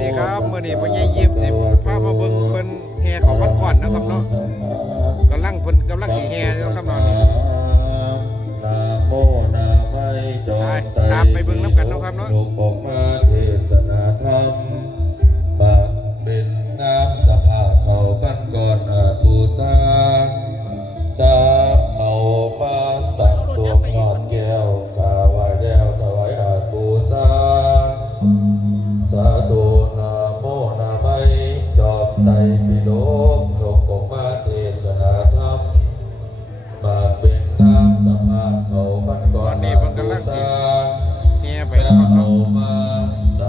ดีครับเมื่อนี้พ่อใหญ่ยิ้มสิพามาเบิ่งเพิ่นแห่เขาวัดก่อนนะครับเนาะกำลังสิแห่อยู่ครับเนาะนี่ตามไปเบิ่งน้ำกันเนาะครับเนาะออกมาเทศนาธรรมบางเป็นงามสภาเขากันก่อนบูชาสาเอามาสักดวงยอดแก้วกาไว้แล้วถวายบูชาสาธุนะโมนะไมจอมไตรปิฎกยกออกมาเทศนาธรรมบางเป็นงามสภาเขากันก่อนบูชาแห่ไปแล้วครับเนาะ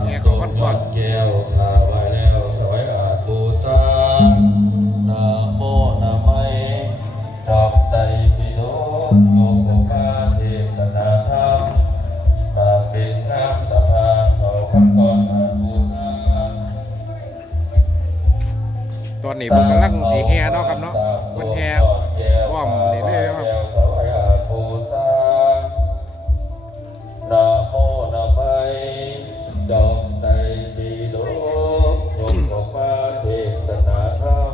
แห่เขาวัดก่อนแก้วถวายแล้วถวายบูชานะโมนะไมจอมไตรปิฎกยกออกมาเทศนาธรรมบางเป็นงามสภาเขากันก่อนบูชาตอนนี้เพิ่นกำลังสิแห่เนาะครับเนาะเพิ่นแห่อ้อมนี่เลยครับนะโมนะไมจอมไตรปิฎกยกออกมาเทศนาธรรม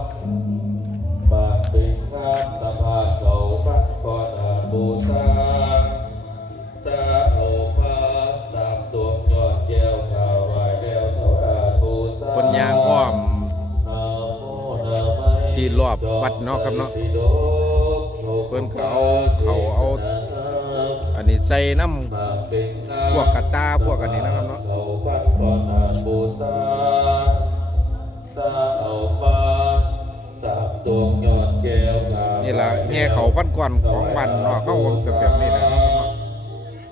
บางเป็นงามสภาเขาพักก่อนบูชาสาเอามาสามดวงยอดแก้วถวายแล้วถวายบูชาเพิ่นย่างอ้อมที่รอบวัดเนาะครับเนาะเพิ่นก็เอาอันนี้ใส่น้ำพวกกระตาพวกอันนี้นะครับเนาะนี่ล่ะแห่เขาพันก่อนของบ้านเนาะเขาจะแบบนี้นะเนาะ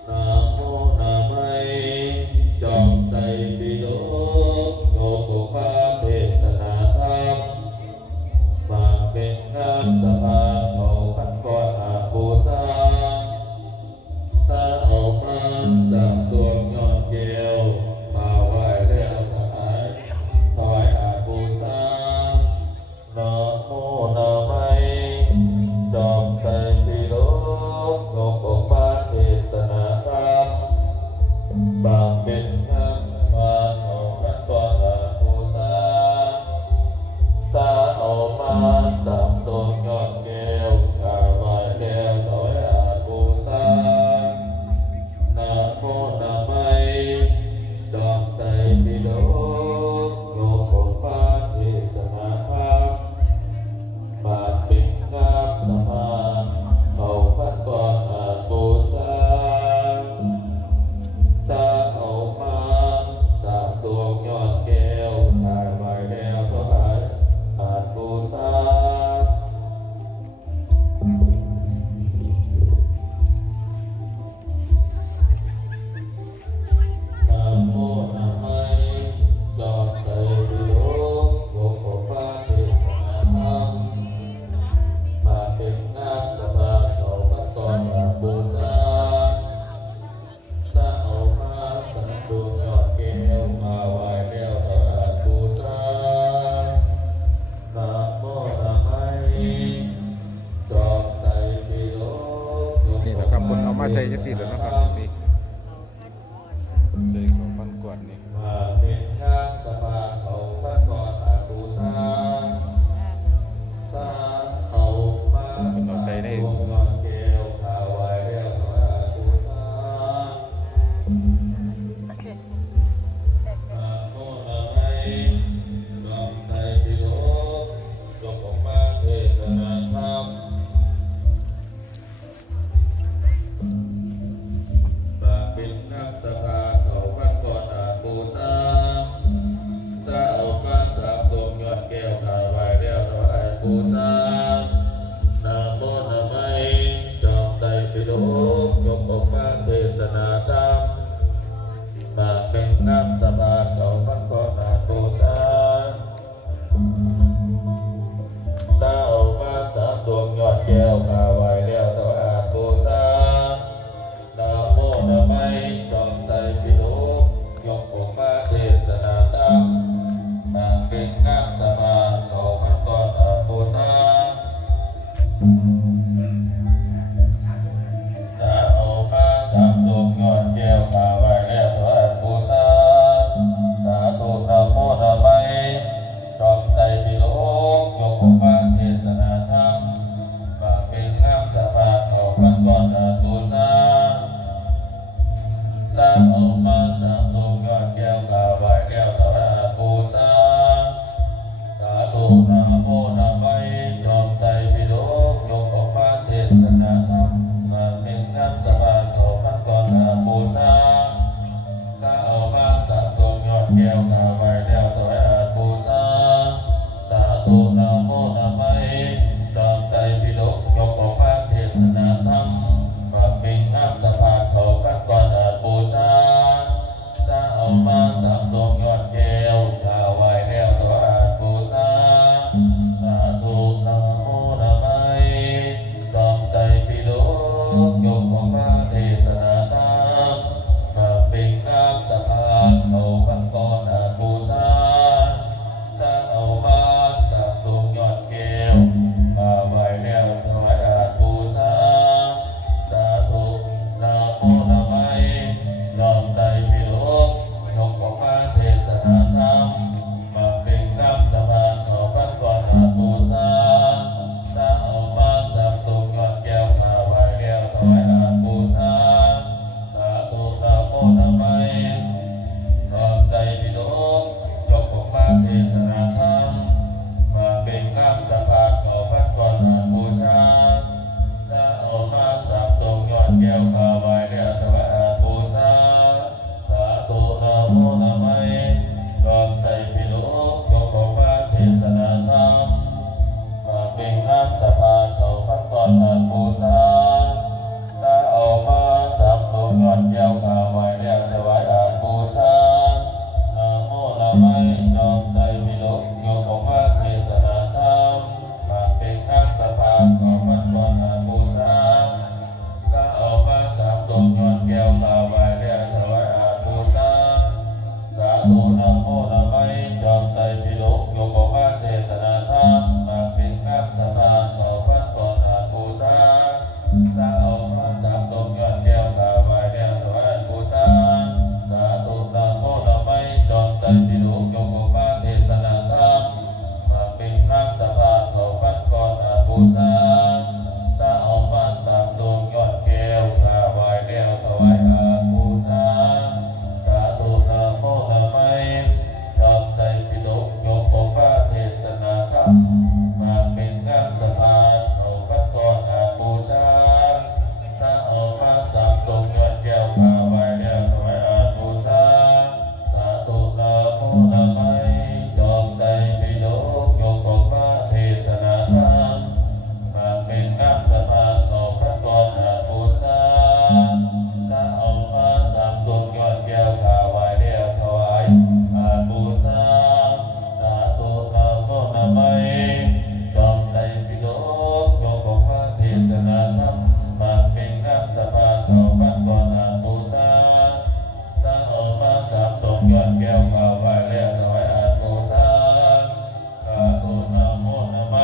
นะโมนะไมจอมไตรปิฎกโยกออกมาเทศนาธรรมบางเป็นงามสภาเขาพันก่อนบูชาสาเอามาสามดวงยอดแก้วมาไหว้แล้วถวายบูชานะโมนะไมจอมไตรปิฎกยกออกมาเทศนาธรรมบางเป็นงามสภาเขาพันก่อนบูชาสาเอามาสามดวงยอดแก้วถวายแล้วถวายบูชานะโมนะไมจอมไตรปิฎกยกออกมาเทศนาธรรมบางเป็นงามสภาเขาพันก่อนบูชาสาเอามาสามดวงยอดแก้วถวายแล้วถวายบูชานะโมนะไมจอมไตรปิฎกยกออกมาเทศนาธรรมบางเป็นงามสภาเขาพันก่อนบูชาสาเอามาสามดวงยอดแก้วถวายแล้วถวายบูชานะโมนะไมจอมไตรปิฎก นี่แหละครับเพิ่นเอามาใส่จังซี่แล้วนะครับนี่ใส่เขาพันก่อนนี่ มาเป็นงามสภาเขาพันก่อนบูชาสาเอามาสามดวงยอดแก้วถวายแล้วถวายบูชานะโมนะไมจอมไตรปิฎกยกออกมาเทศนาธรรมบางเป็นงามสภาเขาพันก่อนบูชาสาเอามาสามดวงยอดแก้วถวายแล้วถวายบูชานะโมนะไมจอมไตรปิฎกยกออกมาเทศนาธรรมบางเป็นงามสภาเขาพันก่อนบูชาสาเอามาสามดวงยอดแก้วถวายแล้วถวายบูชานะโมนะไมจอมไตรปิฎกยกออกมาเทศนาธรรมบางเป็นงามสภาเขาพันก่อนบูชาสาเอามาสามดวงยอดแก้วถวายแล้วถวายบูชาสาธุนะโมนะ แก้วข้าไว้แล้วถวายอาบูชาสาธุนะโมนะไมจอมไตรปิฎกยกออกพระเทศนาธรรมบำเพ็ญน้ำสะพานเขาขั้นก่อนอาบูชาจะเอามาสามดวงยอดแก้วข้าไว้แล้วถวายอาบูชาสาธุนะโมนะไมจอมไตรปิฎกยกออกพระเทศนาธรรมบำเพ็ญน้ำสะพานเขาขั้นก่อนอาบูชาจะเอามาสามดวงยอดแก้วข้าไว้แล้วถวายอาบูชาสาธุนะโมนะไมจอมไตรปิฎกยกออกพระเทศนาธรรมบำเพ็ญน้ำสะพานเขาขั้นก่อนอาบูชาจะเอามาสามดวงยอดแก้วข้าไว้แล้วถวายอาบูชาสาธุนะโมนะไมจอมไตรปิฎกยกออกพระเทศนาธรรมมาเป็นน้ำสะพานเขาพันก่อนอาบูชาจะเอามาสามดวงยอดแก้วข้าไว้แล้วถวายอาบูชาสาธุนะโมนะไมจอมไตรปิฎกยกออกพระเทศนาธรรมมาเป็นน้ำสะพานเขาพันก่อนอาบูชาจะเอามาสามดวงยอดแก้วข้าไว้แล้วถวายอาบูชานะโมนะไมจอมไตรปิฎกยกออกพระเทศนาธรรมมาเป็นน้ำสะพานเขาพันก่อนอาบูชาจะเอามาสามดวงยอดแก้วข้าไว้แล้วถวายอาบูชาสาธุนะโมนะไมจอมไตรปิฎกยกออกพระเทศนาธรรมมาเป็นน้ำสะพานเขาพันก่อนอาบูชาจะเอามาสามดวงยอดแก้วข้าไว้แล้วถวายอาบูชาสาธุนะโมนะไมจอมไตรปิฎกยกออกพระเทศนาธรรมมาเป็นน้ำสะพานเขาพันก่อนอาบูชาจะเอามาสามดวงยอดแก้วข้าไว้แล้วถวายอาบูชาสาธุนะโมนะไมจอมไตรปิฎกยกออกพระเทศนาธรรมมาเป็นน้ำสะพานเขาพันก่อนอาบูชาจะเอามาสามดวงยอดแก้วข้าไว้แล้วถวายอาบูชาสาธุนะโมนะไมจอมไตรปิฎกยกออกพระเทศนาธรรมมาเป็นน้ำสะพานเขาพันก่อนอาบูชาจะเอามาสามดวงยอดแก้วข้าไว้แล้วถวายอาบูชาสาธุนะโมนะไมจอมไตรปิฎกยกออกพระเทศนาธรรมมาเป็นน้ำสะพานเขาพันก่อนอาบูชาจะเอามาสามดวงยอดแก้วข้าไว้แล้วถวายอาบูชาสาธุนะโมนะไม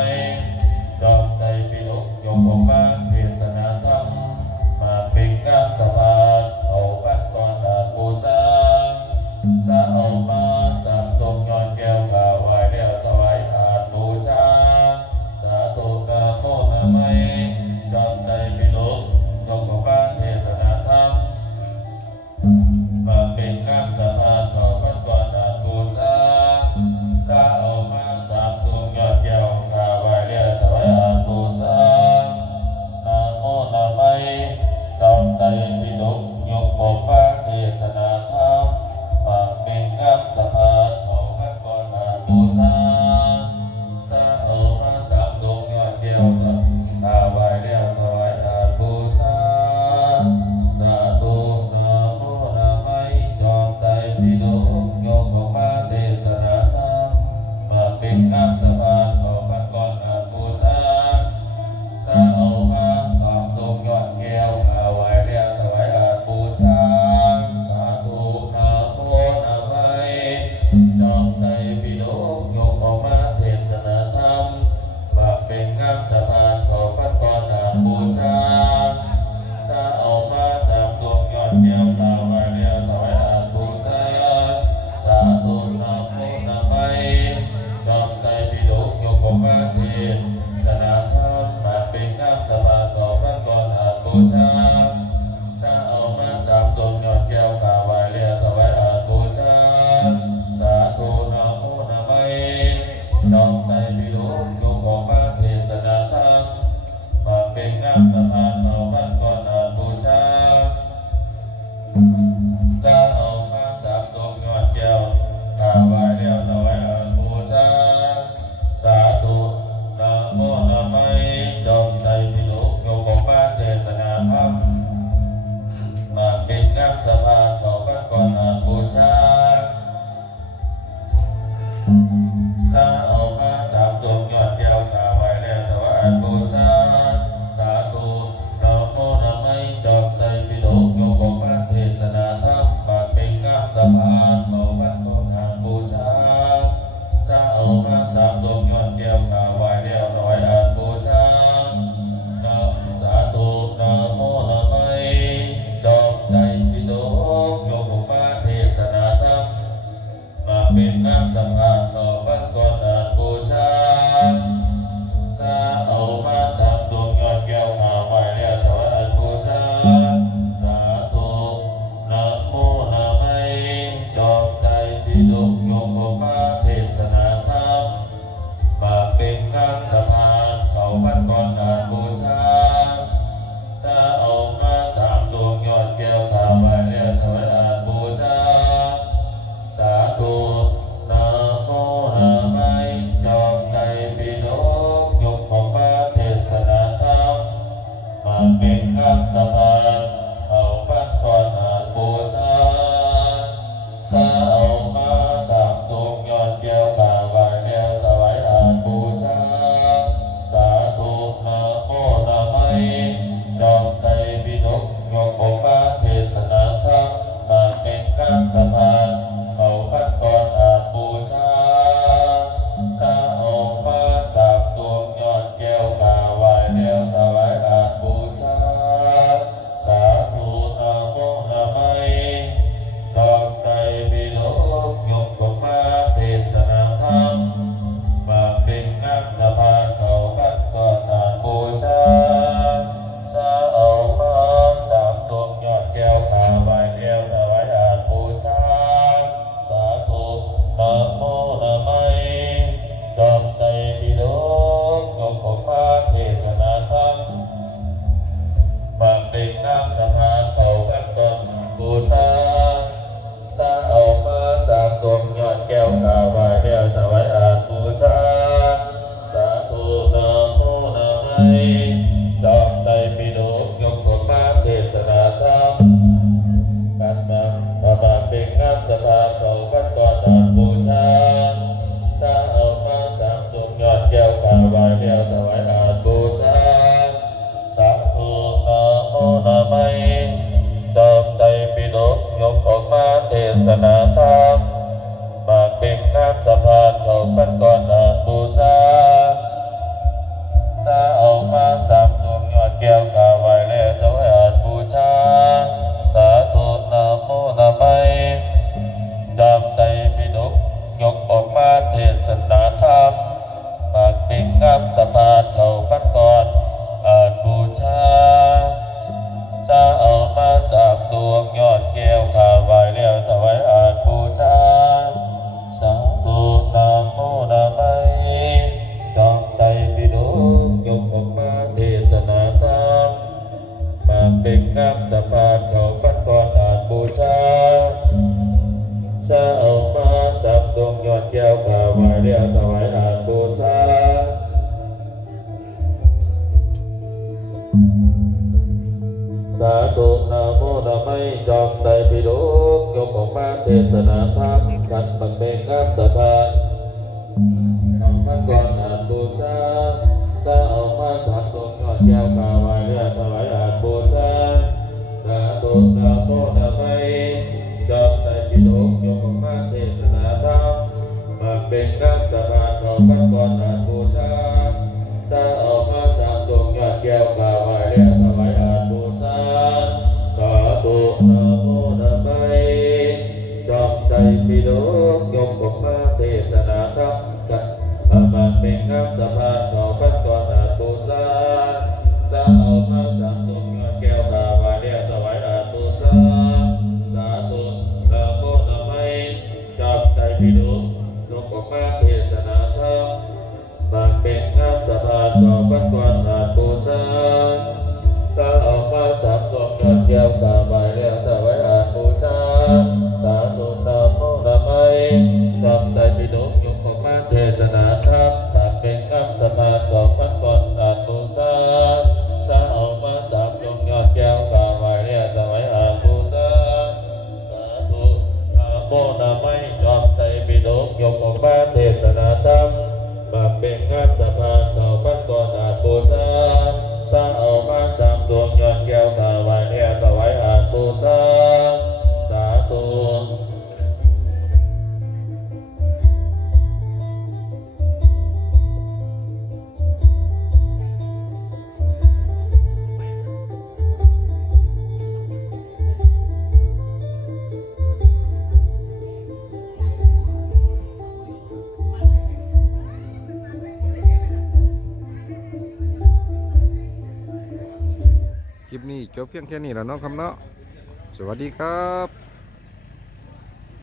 จอมไตรปิฎกยกออกพระเทศนาธรรมมาเป็นน้ำสะพานเขาพันก่อนอาบูชาจะเอามาสามดวงยอดแก้วข้าไว้แล้วถวายอาบูชาสาธุนะโมนะไมจอมไตรปิฎกยกออกพระเทศนาธรรมมาเป็นน้ำสะพานเขาพันก่อนอาบูชาจะเอามาสามดวงยอดแก้วข้าไว้แล้วถวายอาบูชานะโมนะไมจอมไตรปิฎกยกออกพระเทศนาธรรมมาเป็นน้ำสะพานเขาพันก่อนอาบูชาจะเอามาสามดวงยอดแก้วข้าไว้แล้วถวายอาบูชาสาธุนะโมนะไมจอมไตรปิฎกยกออกพระเทศนาธรรมมาเป็นน้ำสะพานเขาพันก่อนอาบูชาจะเอามาสามดวงยอดแก้วข้าไว้แล้วถวายอาบูชาสาธุนะโมนะไมจอมไตรปิฎกยกอ สาเอามาสามดวงยอดแก้วขาไว้แล้วถวายบูชาสาธุนะโมนะไม่จอมใจปิฎกโยกมาเทศนาธรรมมาเป็นงามสะพานเขาวัดของทางบูชาสาเอามาสามดวงยอดแก้วขาไว้แล้วถวายบูชานะสาธุนะโมนะไม่จอมใจปิฎกโยกมาเทศนาธรรมมาเป็นน้ำสะพานต่อบ้านก่อนบูชาสาเอามาสามดวงยอดแก้วขาวไว้แล้วถวายบูชาสาธุนะโมนะไม่จอมใจปิฎกโยกมาเทศนาธรรมมาเป็นน้ำสะพานเข้าบ้านก่อนบูชาสาเอามาสามดวงยอดแก้วขาวไว้แล้วถวายบูชาสาธุนะโมนะไม่จอมใจปิฎกยกออกมาเทศนาธรรมมาเป็นคำสะพานเข้าบ้านก่อนบูชาสาเอามาสามดวงยอดแก้วขาวไว้แล้วถวายบูชาสาธุนะโมนะไม่จอมใจปิฎกยกออกมาเทศนาธรรมมาเป็นคำสะพานเขาพัดก่อนบูชาถ้าเอามาสามดวงยอดแก้วขาวไว้แล้วถวายบูชาสาธุนะโมนะไม่จอมใจปิฎกยกออกมาเทศนาธรรมมาเป็นงามสะพานเขาพัดก่อนบูชาถ้าเอามาสามดวงยอดแก้วขาวไว้แล้วถวายบูชาสาธุนะโมนะไม่จอมใจปิฎกยกออกมาเทศนาธรรมมาเป็นน้ำสะพานเขาพัดก่อนบูชาสาเอามาสามดวงยอดแก้วขาวไว้แล้วถวายบูชาสาธุนะโมนะไม่จอมใจปิฎกยกออกมาเทศนาธรรมกันมาเป็นงามสะพานเขาพัดก่อนบูชาสาเอามาสามดวงยอดแก้วขาวไว้แล้วถวายบูชาสาธุนะโมนะไม่จอมใจปิฎกยกออกมาเทศนาธรรมมาเป็นงามสะพานเขาพัดก่อนบูชาสาเอามาสามดวงยอดแก้วขาวไว้แล้วถวายบูชาสาธุนะโมนะไม่จอมใจปิฎกยกออกมาเทศนาธรรมมาเป็นงามสะพานเขาพัดก่อนบูชาสาเอามาสามดวงยอดแก้วขาวไว้แล้วถวายบูชาสาธุนะโมนะไม่จอมใจปิฎกยกออกมาเทศนาธรรมมาเป็นงามสะพานเขาพัดก่อนบูชาสาเอามาสามดวงยอดแก้วขาวไว้แล้วถวายบูชาสาธุนะโมนะไม่จอมใจปิฎกยกออกมาเทศนาธรรมขันบังเบงข้ามสะพานเอามาก่อนบูชาสาเอามาสามดวงยอดแก้วขาวไว้แล้วถวายบูชาสาธุนะโมนะไม่จอมใจปิฎกยกออกมาเทศนาธรรมมาเป็นข้ามสะพานเขาพัดก่อนบูชาสาเอามาสามดวงยอดแก้วขาวไว้แล้วถวายบูชาสาธุนะโมนะไม่จอมใจปิฎกยกออกมาเทศนาธรรมมาเป็นงามสะพานเขาพัดก่อนบูชาสาเอามาสามดวงยอดแก้วขาวไว้แล้วถวายบูชาสาธุนะโมนะไม่จอมใจปิฎกยกออกมาเทศนาธรรมมาเป็นงามสะพานเขาพัดก่อนบูชาสาเอามาสามดวงยอดแก้วขาวไว้แล้วถวายบูชาสาธุนะโมนะไม่จอมใจปิฎกยกออกมาเทศนาธรรมมาเป็นงามสะพานเขาพัดก่อนบูชาสาเอามาสามดวงยอดแก้วขาวไว้แล้วถวายบูชาสาธุนะโมนะไม่จอมใจปิฎกยกออกมาเท นี้จบเพียงแค่นี้แล้วเนาะครับเนาะสวัสดีครับ